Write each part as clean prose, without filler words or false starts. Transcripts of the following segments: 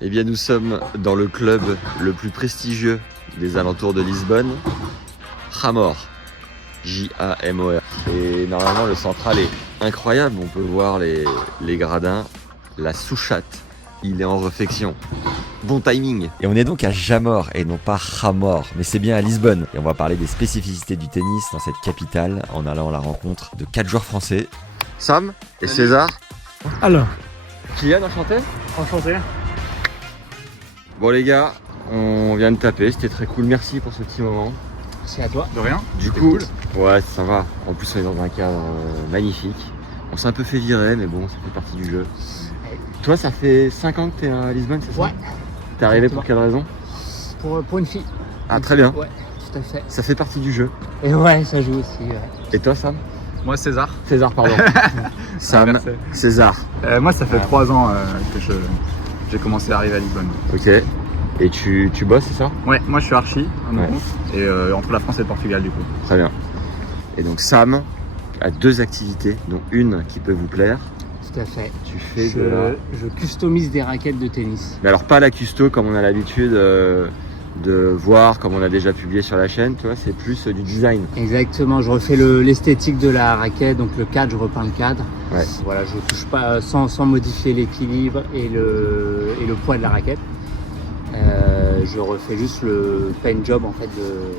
Eh bien, nous sommes dans le club le plus prestigieux des alentours de Lisbonne, Jamor. J-A-M-O-R. Et normalement, le central est incroyable. On peut voir les gradins, la souchate. Il est en réflexion. Bon timing. Et on est donc à Jamor et non pas Jamor, mais c'est bien à Lisbonne. Et on va parler des spécificités du tennis dans cette capitale en allant à la rencontre de 4 joueurs français. Sam et César. Alors, Kylian, enchanté. enchanté. Bon les gars, on vient de taper, c'était très cool. Merci pour ce petit moment. C'est à toi. De rien. Du coup, ouais, ça va. En plus, on est dans un cadre magnifique. On s'est un peu fait virer, mais bon, ça fait partie du jeu. Toi, ça fait 5 ans que t'es à Lisbonne, c'est ça? Ouais. T'es arrivé pour quelle raison? Pour une fille. Ah, très bien. Ouais, tout à fait. Ça fait partie du jeu. Et ouais, ça joue aussi. Ouais. Et toi, Sam? Moi, César. César, pardon. Sam, Inversé. César. Moi, ça fait 3 ans que j'ai commencé à arriver à Lisbonne. Ok. Et tu bosses, c'est ça? Ouais, moi, je suis archi à mon Ouais. compte. Et entre la France et le Portugal, du coup. Très bien. Et donc, Sam a 2 activités, dont une qui peut vous plaire. Tout à fait. Tu fais de la... Je customise des raquettes de tennis. Mais alors, pas la custo comme on a l'habitude de voir, comme on a déjà publié sur la chaîne, tu vois, c'est plus du design. Exactement, je refais l'esthétique de la raquette, donc le cadre, je repeins le cadre. Ouais. Voilà, je touche pas sans modifier l'équilibre et le poids de la raquette. Je refais juste le paint job en fait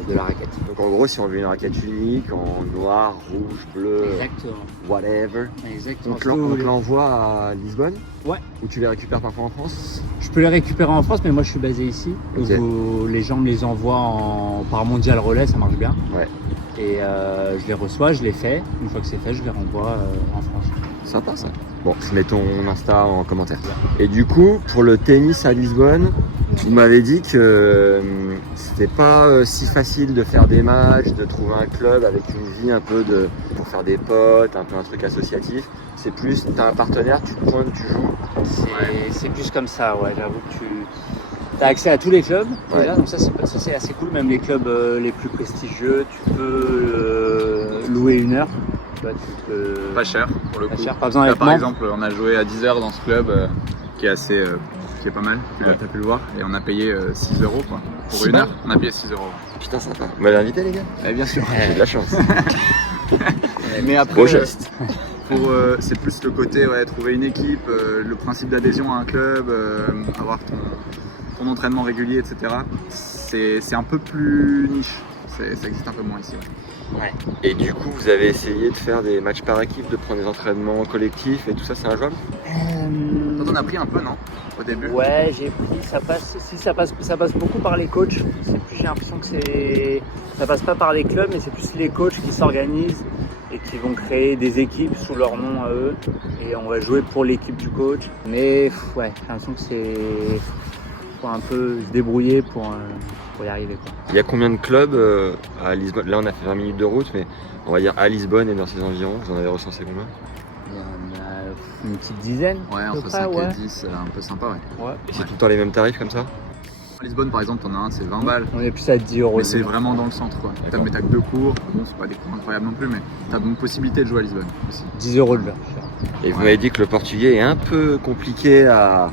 de la raquette. Donc en gros, si on veut une raquette unique, en noir, rouge, bleu, Exactement. whatever, Exactement. on te l'envoie à Lisbonne? Ouais. Ou tu les récupères parfois en France? Je peux les récupérer en France, mais moi je suis basé ici. Donc Ok. les gens me les envoient par Mondial Relais, ça marche bien. Ouais. Et je les reçois, je les fais. Une fois que c'est fait, je les renvoie en France. Sympa ça. Bon, je mets ton Insta en commentaire. Et du coup, pour le tennis à Lisbonne, vous m'avez dit que c'était pas si facile de faire des matchs, de trouver un club avec une vie un peu pour faire des potes, un peu un truc associatif. C'est plus, t'as un partenaire, tu te pointes, tu joues. C'est plus comme ça, ouais. J'avoue que tu as accès à tous les clubs. Déjà, Ouais. donc ça c'est assez cool. Même les clubs les plus prestigieux, tu peux louer une heure. Tu vois, tu peux... Pas cher, pour le Pas coup. cher. Pas besoin Là, d'être par membre. exemple, on a joué à 10 heures dans ce club qui est assez... qui est pas mal, Ouais. t'as pu le voir. Et on a payé 6 euros, quoi. Pour 6 une heure, balles on a payé 6 euros. Putain, sympa. Vous m'avez invité, les gars? Et bien sûr. J'ai de la chance. Mais après, Beau geste. c'est plus le côté, ouais, trouver une équipe, le principe d'adhésion à un club, avoir ton entraînement régulier, etc. C'est un peu plus niche. Ça existe un peu moins ici. Ouais. Ouais. Et du coup, vous avez essayé de faire des matchs par équipe, de prendre des entraînements collectifs et tout ça, c'est injouable? Toi, t'en as pris un peu, non? Au début? Ouais, j'ai pris, ça passe beaucoup par les coachs. J'ai l'impression que ça passe pas par les clubs, mais c'est plus les coachs qui s'organisent et qui vont créer des équipes sous leur nom à eux. Et on va jouer pour l'équipe du coach. Mais ouais, j'ai l'impression que faut un peu se débrouiller pour y arriver, quoi. Il y a combien de clubs à Lisbonne? Là, on a fait 20 minutes de route, mais on va dire à Lisbonne et dans ses environs. Vous en avez recensé combien? Il y en a une petite dizaine. Ouais, à peu entre près, 5 ouais. et 10, un peu sympa, ouais. Ouais. Et c'est tout le temps les mêmes tarifs comme ça? À Lisbonne, par exemple, t'en as un, c'est 20 balles. On est plus à 10 euros. Mais c'est vraiment dans le centre, quoi. D'accord. Mais t'as que 2 cours. Bon, c'est pas des cours incroyables non plus, mais t'as donc possibilité de jouer à Lisbonne aussi. 10 euros le verre. Et vous m'avez dit que le portugais est un peu compliqué à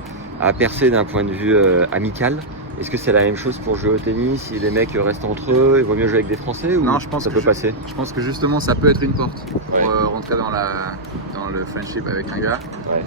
percer d'un point de vue amical. Est-ce que c'est la même chose pour jouer au tennis? Si les mecs restent entre eux, il vaut mieux jouer avec des Français ou Non, je pense ça que peut passer? Je pense que justement, ça peut être une porte pour Ouais. rentrer dans le friendship avec un gars. Ouais.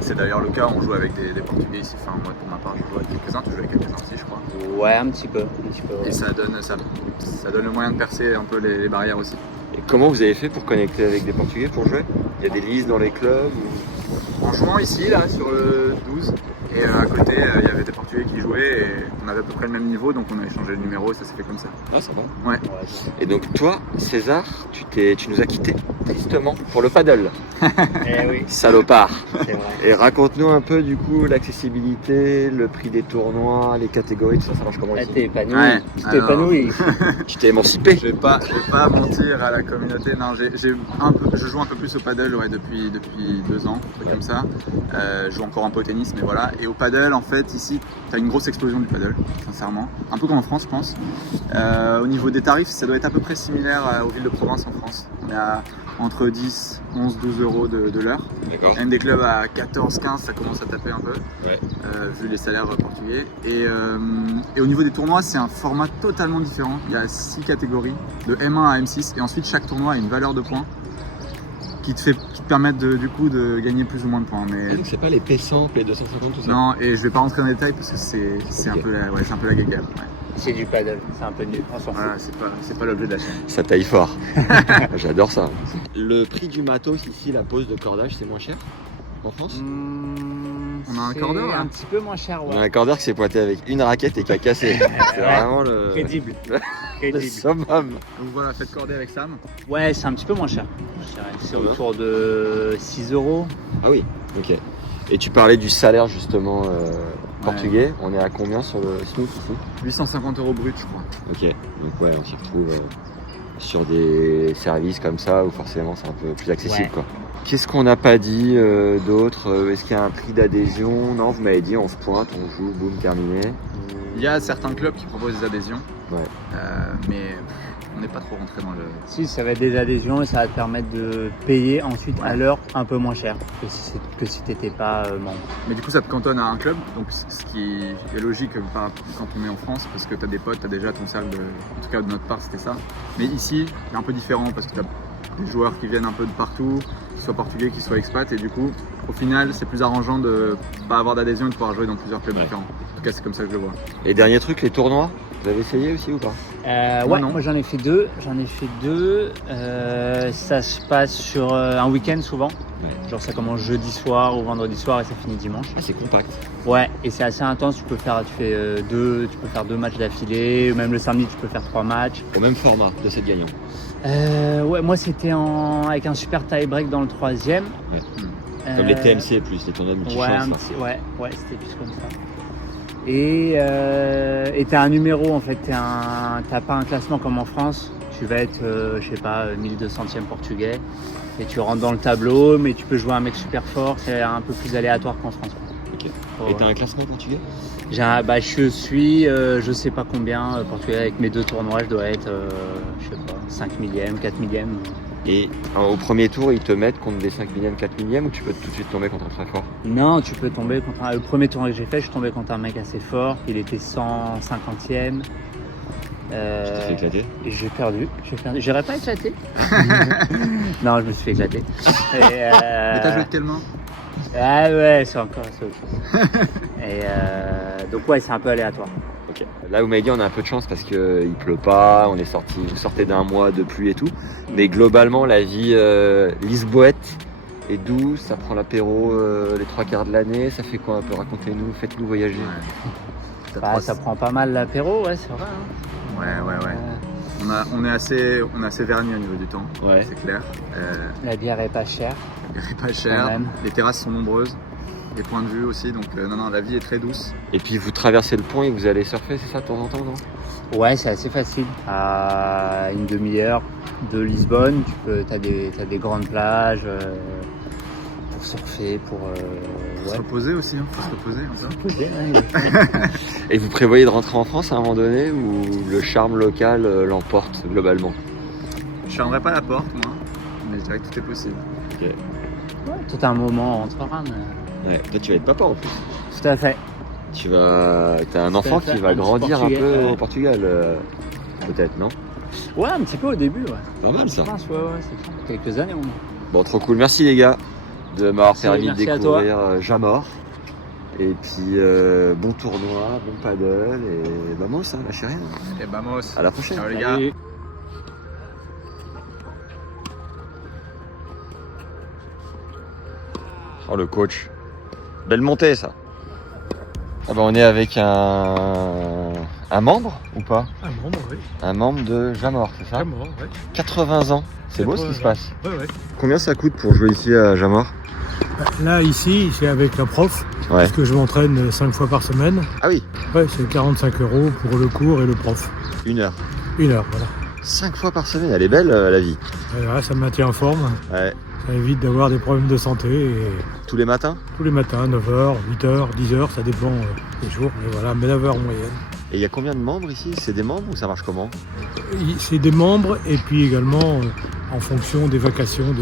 C'est d'ailleurs le cas, on joue avec des Portugais ici. Enfin, moi, pour ma part, je joue avec quelques-uns, tu joues avec quelques-uns aussi, je crois. Ouais, un petit peu. Ouais. Et ça donne le moyen de percer un peu les barrières aussi. Et comment vous avez fait pour connecter avec des Portugais pour jouer? Il y a des listes dans les clubs ou... En jouant ici, là, sur le 12, et à côté, il y avait des Portugais qui jouaient, et on avait à peu près le même niveau, donc on a échangé le numéro, et ça s'est fait comme ça. Ah, ça va. Ouais. Et donc toi, César, tu nous as quittés tristement pour le paddle. Eh oui, Salopard. c'est vrai. Et raconte-nous un peu du coup l'accessibilité, le prix des tournois, les catégories, tout ça, ça marche comment Là, ici? t'es épanoui. Ouais, Tu t'es épanoui. Tu t'es émancipé? Je vais pas mentir à la communauté. Non, je joue un peu plus au paddle, ouais, depuis 2 ans, un truc comme ça. Je joue encore un peu au tennis, mais voilà. Et au paddle, en fait, ici, tu as une grosse explosion du paddle, sincèrement. Un peu comme en France, je pense. Au niveau des tarifs, ça doit être à peu près similaire aux villes de province en France. On est à entre 10, 11, 12 euros de l'heure. D'accord. Même des clubs à 14, 15, ça commence à taper un peu, Ouais. vu les salaires portugais. Et au niveau des tournois, c'est un format totalement différent. Il y a 6 catégories, de M1 à M6, et ensuite chaque tournoi a une valeur de points qui te permettent du coup de gagner plus ou moins de points. Mais Donc c'est pas les P100, les 250, tout ça? non, et je vais pas rentrer dans les détails parce que c'est Ok. un peu la guéguerre. Ouais. C'est du paddle, c'est un peu nul, on s'en fout. Voilà, c'est pas l'objet de la chaîne. Ça taille fort. J'adore ça. Le prix du matos ici, la pose de cordage, c'est moins cher en France? On a un cordeur, là un petit peu moins cher, On a ouais. un cordeur qui s'est pointé avec une raquette et qui a cassé. C'est vraiment le Crédible. le Crédible. summum. Donc voilà, faites corder avec Sam. Ouais, c'est un petit peu moins cher. Je dirais. C'est Combien autour de 6 euros. Ah oui, ok. Et tu parlais du salaire justement portugais. On est à combien sur le SMIC ici? 850 € brut, je crois. Ok, donc ouais, on s'y retrouve sur des services comme ça où forcément c'est un peu plus accessible Ouais. quoi. Qu'est-ce qu'on n'a pas dit d'autre? Est-ce qu'il y a un prix d'adhésion? Non, vous m'avez dit on se pointe, on joue, boum, terminé. Il y a certains clubs qui proposent des adhésions, Ouais. mais on n'est pas trop rentré dans le. Si, ça va être des adhésions et ça va te permettre de payer ensuite à l'heure un peu moins cher que si t'étais pas membre. Mais du coup, ça te cantonne à un club, donc ce qui est logique quand on est en France, parce que tu as des potes, tu as déjà ton cercle, en tout cas de notre part, c'était ça. Mais ici, c'est un peu différent parce que tu as des joueurs qui viennent un peu de partout, qu'ils soient portugais, qu'ils soient expats, et du coup, au final, c'est plus arrangeant de pas avoir d'adhésion et de pouvoir jouer dans plusieurs clubs Ouais. différents. En tout cas, c'est comme ça que je le vois. Et dernier truc, les tournois, vous avez essayé aussi ou pas? Ouais, non. moi j'en ai fait deux. Ça se passe sur un week-end souvent. Ouais. Genre ça commence jeudi soir ou vendredi soir et ça finit dimanche. Ah, c'est compact. Ouais, et c'est assez intense. Tu peux faire deux matchs d'affilée. Même le samedi, tu peux faire 3 matchs. Au même format de 7 gagnants. Ouais, moi c'était avec un super tie-break dans le 3e. Ouais. Comme les TMC plus, les tournois de multi-chance. Ouais, c'était plus comme ça. Et t'as un numéro en fait, t'as pas un classement comme en France. Tu vas être, je sais pas, 1200e portugais. Et tu rentres dans le tableau, mais tu peux jouer un mec super fort. C'est un peu plus aléatoire qu'en France. Ok. Ouais. Et t'as un classement portugais? Je suis, je sais pas combien portugais avec mes 2 tournois. Je dois être, je sais pas, 5 millième, 4 millième. Et au premier tour, ils te mettent contre des 5 millièmes, 4 millièmes ou tu peux tout de suite tomber contre un très fort? Non, tu peux tomber contre le premier tournoi que j'ai fait, je suis tombé contre un mec assez fort. Il était 150e. Tu t'es fait éclater? Et j'ai perdu. J'aurais pas éclaté. Non, je me suis fait éclater. Mais t'as joué de quelle main? Ah ouais, c'est autre chose. Et donc ouais, c'est un peu aléatoire. Ok. Là, vous m'avez dit on a un peu de chance parce qu'il pleut pas, vous sortez d'un mois de pluie et tout. Mais globalement, la vie lisboète est douce, ça prend l'apéro les 3 quarts de l'année. Ça fait quoi un peu? Racontez-nous, faites-nous voyager. Ça prend pas mal l'apéro, ouais, c'est vrai. Hein. Ouais. On est assez vernis au niveau du temps, Ouais. c'est clair. La bière est pas chère. Il n'est pas Quand cher, même. les terrasses sont nombreuses, les points de vue aussi, donc non, la vie est très douce. Et puis vous traversez le pont et vous allez surfer, c'est ça de temps en temps, non? Ouais, c'est assez facile. À une demi-heure de Lisbonne, t'as des grandes plages pour surfer, pour Faut se reposer aussi, faut se reposer. Hein. Et vous prévoyez de rentrer en France à un moment donné ou le charme local l'emporte globalement? Je fermerai pas la porte, moi, mais je dirais que tout est possible. Ok. Ouais, tout un moment on rentrera. Mais... Ouais. Toi, tu vas être papa en plus. Tout à fait. T'as un enfant qui va un grandir un Portugais, peu ouais. au Portugal, peut-être, non? Ouais, un petit peu au début, ouais. Pas mal ça. Je pense, ouais, c'est ça. Quelques années au moins. Bon, trop cool. Merci les gars de m'avoir permis de merci à toi. découvrir Jamor. Et puis, bon tournoi, bon paddle. Et vamos, hein, lâchez rien. Et vamos. À la prochaine. Ciao les gars. Salut. Oh, le coach. Belle montée, ça. Ah bah, on est avec un membre ou pas? Un membre, oui. Un membre de Jamor, c'est ça? Vraiment, ouais. 80 ans. C'est beau ce qui se passe. Ouais, ouais. Combien ça coûte pour jouer ici à Jamor? Là, ici, c'est avec la prof, Ouais. parce que je m'entraîne 5 fois par semaine. Ah oui, Ouais, c'est 45 € pour le cours et le prof. 1 heure. 1 heure, voilà. 5 fois par semaine, elle est belle la vie. Et là, ça me maintient en forme. Ouais. Ça évite d'avoir des problèmes de santé. Et Tous les matins? tous les matins, 9h, 8h, 10h, ça dépend des jours. Mais voilà, mais 9h en moyenne. Et il y a combien de membres ici? C'est des membres ou ça marche comment? C'est des membres et puis également en fonction des vacations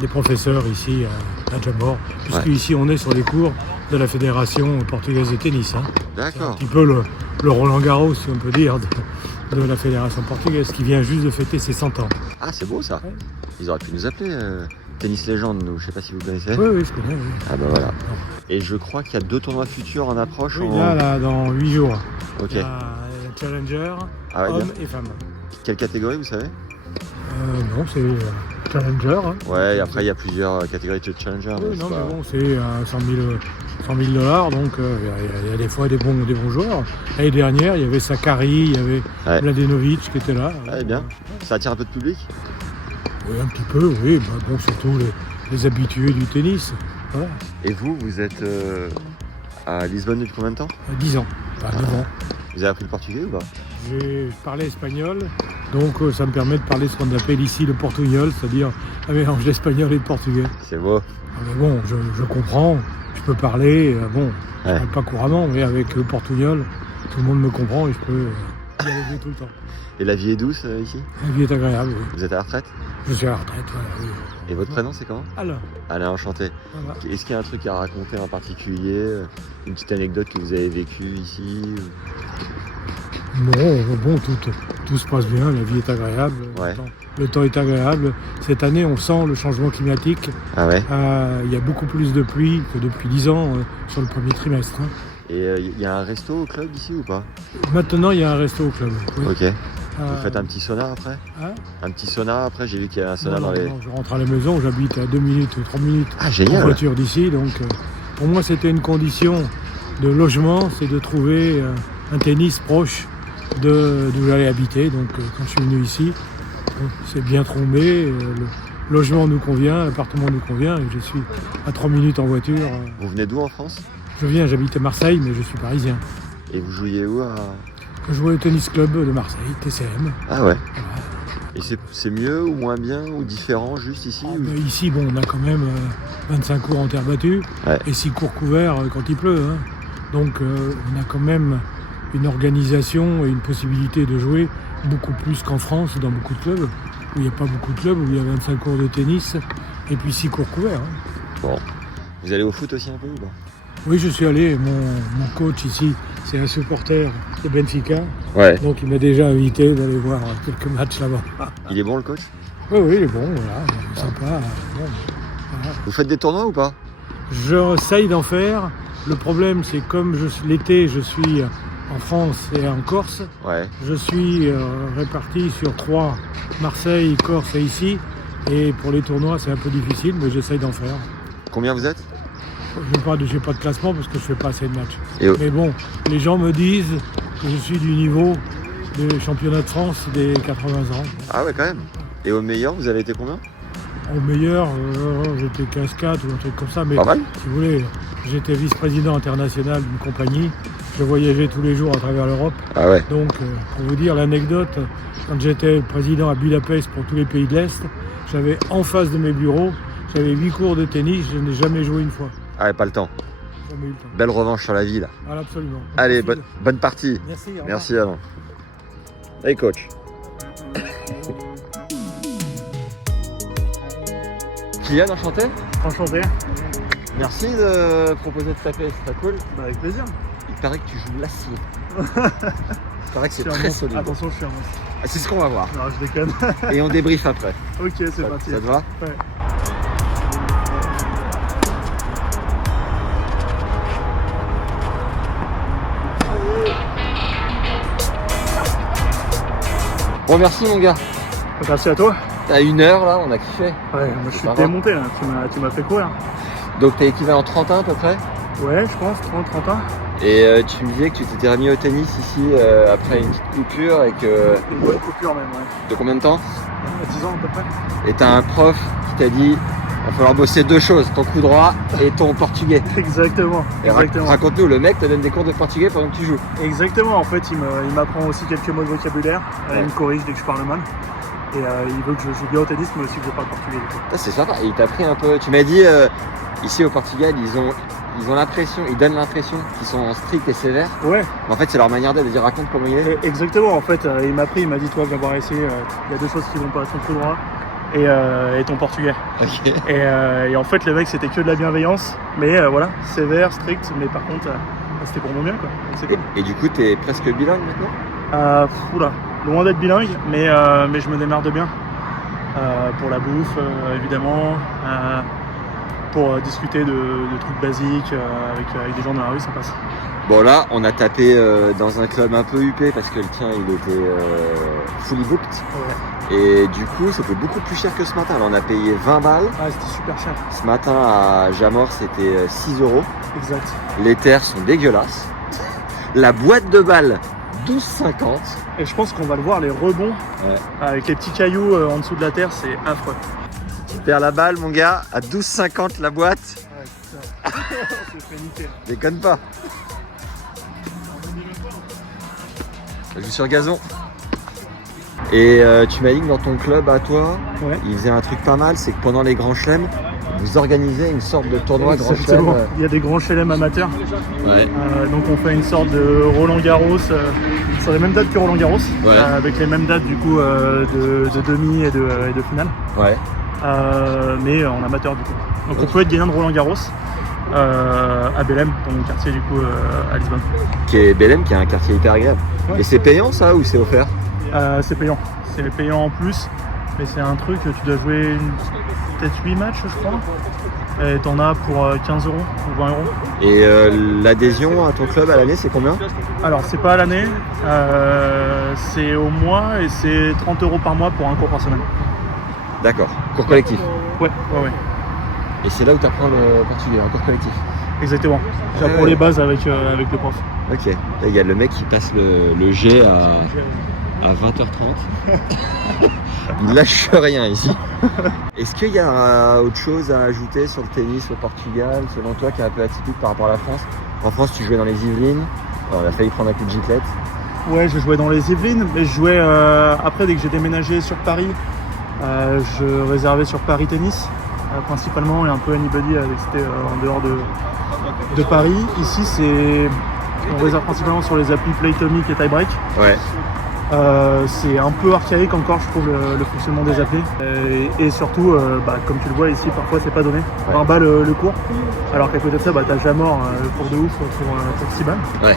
des professeurs ici à Jamor. Puisque ici on est sur les cours de la Fédération portugaise de tennis. Hein. C'est un D'accord. petit peu le Roland Garros, si on peut dire, de la Fédération portugaise qui vient juste de fêter ses 100 ans. Ah, c'est beau ça. Ouais. Ils auraient pu nous appeler Tennis Légende, nous. Je sais pas si vous connaissez. Oui, je connais. Oui. Ah bah voilà. Et je crois qu'il y a 2 tournois futurs en approche. Oui, là, dans 8 jours. Ok. Il y a Challenger, Ah ouais, hommes bien. et femmes. Quelle catégorie, vous savez? Non, c'est Challenger. Hein. Ouais, et après il y a plusieurs catégories de Challenger. Oui, mais non, c'est pas- mais bon, c'est 100 000 $, donc il y a des fois des bons joueurs. L'année dernière, il y avait Sakari, il y avait Ouais. Mladenovic qui était là. Ouais, bien. Ça attire un peu de public? Oui, un petit peu, oui. Bah, bon, surtout les habitués du tennis. Voilà, Et vous êtes à Lisbonne depuis combien de temps? 10 ans, enfin 9 ans. Vous avez appris le portugais ou pas? J'ai parlé espagnol, donc ça me permet de parler ce qu'on appelle ici le portugnol, c'est-à-dire un mélange d'espagnol et de portugais. C'est beau. Mais bon, je comprends, je peux parler, bon, je Ouais. parle pas couramment, mais avec le portugnol, tout le monde me comprend et je peux dialoguer tout le temps. Et la vie est douce ici? La vie est agréable, oui. Vous êtes à la retraite? Je suis à la retraite, voilà, oui. Et votre prénom c'est comment? Alors, Alain, enchanté. voilà. Est-ce qu'il y a un truc à raconter en particulier? Une petite anecdote que vous avez vécue ici? Non, bon, tout se passe bien, la vie est agréable, Ouais. le temps est agréable. Cette année, on sent le changement climatique. Ah ouais? Il y a beaucoup plus de pluie que depuis 10 ans sur le premier trimestre. Hein. Et il y a un resto au club ici ou pas? Maintenant, il y a un resto au club. Oui. Ok. Vous faites un petit sauna après? Hein Un petit sauna après? J'ai vu qu'il y avait un sauna non, dans les... non, je rentre à la maison, j'habite à 2 minutes, 3 minutes Ah en génial! voiture d'ici. Donc, pour moi, c'était une condition de logement, c'est de trouver un tennis proche d'où j'allais habiter. Donc, quand je suis venu ici, c'est bien trombé. Le logement nous convient, l'appartement nous convient et je suis à 3 minutes en voiture. Vous venez d'où en France? J'habite à Marseille, mais je suis parisien. Et vous jouiez où Je joue au tennis club de Marseille, TCM. Ah ouais. Voilà. Et c'est mieux ou moins bien ou différent juste ici ou- Mais ici, bon, on a quand même 25 cours en terre battue Ouais. et 6 cours couverts quand il pleut. Hein. Donc, on a quand même une organisation et une possibilité de jouer beaucoup plus qu'en France, dans beaucoup de clubs, où il n'y a pas beaucoup de clubs, où il y a 25 cours de tennis et puis 6 cours couverts. Hein. Bon. Vous allez au foot aussi un peu ou pas? Oui, je suis allé, mon coach ici, c'est un supporter de Benfica, Ouais. donc il m'a déjà invité d'aller voir quelques matchs là-bas. Il est bon le coach? Oui, il est bon, voilà, il est sympa. Bon, voilà. Vous faites des tournois ou pas? J'essaye d'en faire. Le problème, c'est comme l'été, je suis en France et en Corse. Ouais. Je suis réparti sur 3, Marseille, Corse et ici. Et pour les tournois, c'est un peu difficile, mais j'essaye d'en faire. Combien vous êtes? J'ai pas de classement parce que je fais pas assez de matchs. Et Mais bon, les gens me disent que je suis du niveau des championnats de France des 80 ans. Ah ouais quand même. Et au meilleur, vous avez été combien? Au meilleur, j'étais 15-4 ou un truc comme ça. Mais Pas mal. si vous voulez, j'étais vice-président international d'une compagnie. Je voyageais tous les jours à travers l'Europe. Ah ouais. Donc, pour vous dire l'anecdote, quand j'étais président à Budapest pour tous les pays de l'Est, j'avais en face de mes bureaux, j'avais 8 cours de tennis, je n'ai jamais joué une fois. Ah ouais, pas le temps. Jamais eu le temps. Belle revanche sur la vie là. Voilà, absolument. Allez, Merci. bonne partie. Merci, au revoir. Merci Alain. Hey coach. Kylian, enchanté. Enchanté. Merci de proposer de taper, c'est très cool. Bah, avec plaisir. Il paraît que tu joues l'acier. Il paraît que c'est très solide. Attention, je suis un monstre. Ah, c'est ce qu'on va voir. Non, je déconne. Et on débriefe après. Ok, c'est Ça, parti. ça te va? Ouais. Bon, merci mon gars. Merci à toi. À 1 heure là, on a kiffé. Ouais, moi je suis Ça va. démonté là. Tu m'as fait courir. Donc t'es équivalent 31 à peu près. Ouais, je pense, 30 ans. Et tu me disais que tu t'étais remis au tennis ici après une petite coupure et que... Une bonne coupure même, ouais. De combien de temps? 10 ans à peu près. Et t'as un prof qui t'a dit il va falloir bosser 2 choses, ton coup droit et ton portugais. Exactement. Et Exactement. raconte-nous, le mec te donne des cours de portugais pendant que tu joues. Exactement. En fait, il m'apprend aussi quelques mots de vocabulaire. Ouais. Il me corrige dès que je parle mal. Et il veut que je joue bien au tennis, mais aussi que je parle portugais. Du coup. Ah, c'est sympa. Et il t'a appris un peu. Tu m'as dit, ici au Portugal, ils ont l'impression, ils donnent l'impression qu'ils sont stricts et sévères. Ouais, Mais en fait, c'est leur manière d'être. Vas-y, raconte comment il est. exactement. En fait, il m'a pris, il m'a dit, toi, viens voir ici, il y a deux choses qui vont pas, ton coup droit et ton portugais. Ok. Et en fait, le mec, c'était que de la bienveillance, mais voilà, sévère, strict, mais par contre, c'était pour mon bien, quoi. Donc, c'est cool. Et du coup, t'es presque bilingue maintenant. Oula, loin d'être bilingue, mais je me démerde bien. Pour la bouffe, évidemment. Pour discuter de trucs basiques avec des gens dans la rue, ça passe. Bon là, on a tapé dans un club un peu huppé parce que le tien, il était fully booked. Ouais. Et du coup, c'était beaucoup plus cher que ce matin. Là, on a payé 20 balles. Ah, c'était super cher. Ce matin, à Jamor, c'était 6 €. Exact. Les terres sont dégueulasses. La boîte de balles, 12,50. Et je pense qu'on va le voir, les rebonds, avec les petits cailloux en dessous de la terre, c'est affreux. Tu perds la balle, mon gars, à 12,50 la boîte. Ouais, putain. On s'est fait niquer. Déconne pas. Je joue sur gazon. Et tu m'as dit que dans ton club à toi, Ouais. il faisait un truc pas mal, c'est que pendant les grands chelems, vous organisez une sorte de tournoi grand chelem. Exactement. Il y a des grands chelem amateurs. Ouais. Donc on fait une sorte de Roland Garros sur les mêmes dates que Roland Garros, Ouais. avec les mêmes dates du coup de demi et de finale, Ouais. mais en amateur du coup. Donc on peut être gagnant de Roland Garros à Belém, dans mon quartier du coup à Lisbonne. Qui est Belém, qui est un quartier hyper agréable. Ouais. Et c'est payant ça ou c'est offert? C'est payant, c'est payant en plus, mais c'est un truc que tu dois jouer peut-être 8 matchs je crois, et t'en as pour 15 € ou 20 €. Et l'adhésion à ton club à l'année, c'est combien? Alors c'est pas à l'année, c'est au mois et c'est 30 € par mois pour un cours par semaine. D'accord. Cours collectif. Ouais. Et c'est là où tu apprends le portugais, un cours collectif. Exactement. J'apprends les bases avec le prof. Ok. Là, il y a le mec qui passe le jet à 20h30. Il lâche rien ici. Est-ce qu'il y a autre chose à ajouter sur le tennis au Portugal, selon toi, qui est un peu atypique par rapport à la France? En France, tu jouais dans les Yvelines. Alors, on a failli prendre un coup de giclette. Ouais, je jouais dans les Yvelines, mais je jouais après, dès que j'ai déménagé sur Paris, je réservais sur Paris Tennis principalement, et un peu Anybody c'était en dehors de Paris. Ici, on réserve principalement sur les applis Playtomic et Tiebreak. Ouais. C'est un peu archaïque encore, je trouve, le fonctionnement des applis. Et surtout, comme tu le vois ici, parfois c'est pas donné. 20 balles le cours. Alors qu'à côté de ça, t'as Jamor, le cours de ouf pour 6 balles. Ouais.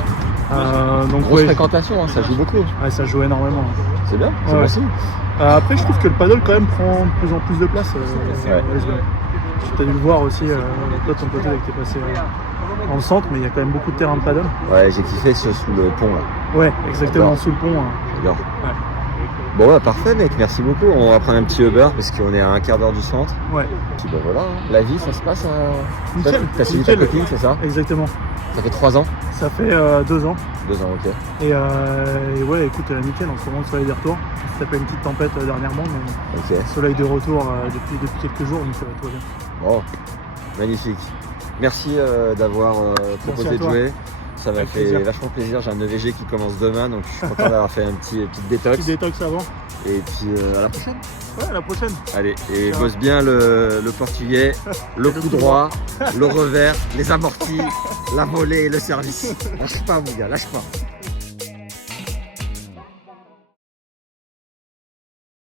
Donc, Grosse fréquentation, hein, ça joue beaucoup. Ouais, ça joue énormément. C'est bien, c'est Ouais. bon signe. Après, je trouve que le paddle quand même prend de plus en plus de place. Ouais. à Lisbonne. Tu as dû le voir aussi, toi de ton côté, avec tes passé dans le centre, mais il y a quand même beaucoup de terrains de paddle. Ouais, j'ai kiffé ce sous le pont là. Ouais, exactement, J'adore. sous le pont. J'adore. Bon bah parfait mec, merci beaucoup. On va prendre un petit Uber parce qu'on est à un quart d'heure du centre. Ouais, Puis bah voilà, hein. La vie ça se passe à... nickel. T'as suivi ta nickel. copine, c'est ça? Exactement. Ça fait 3 ans? Ça fait 2 ans. 2 ans, ok. Et ouais, écoute, nickel, en ce moment, le soleil de retour. Ça fait une petite tempête dernièrement, mais Ok. soleil de retour depuis quelques jours, donc tout va bien. Bon, magnifique. Merci d'avoir proposé à de toi. jouer. Ça m'a Avec fait plaisir. vachement plaisir. J'ai un EVG qui commence demain, donc je suis content d'avoir fait un petite détox. Petit détox avant. Et puis à la prochaine. Ouais, à la prochaine. Allez, et Ciao. bosse bien le portugais, le coup droit, le revers, les amortis, la volée et le service. Lâche pas mon gars, lâche pas.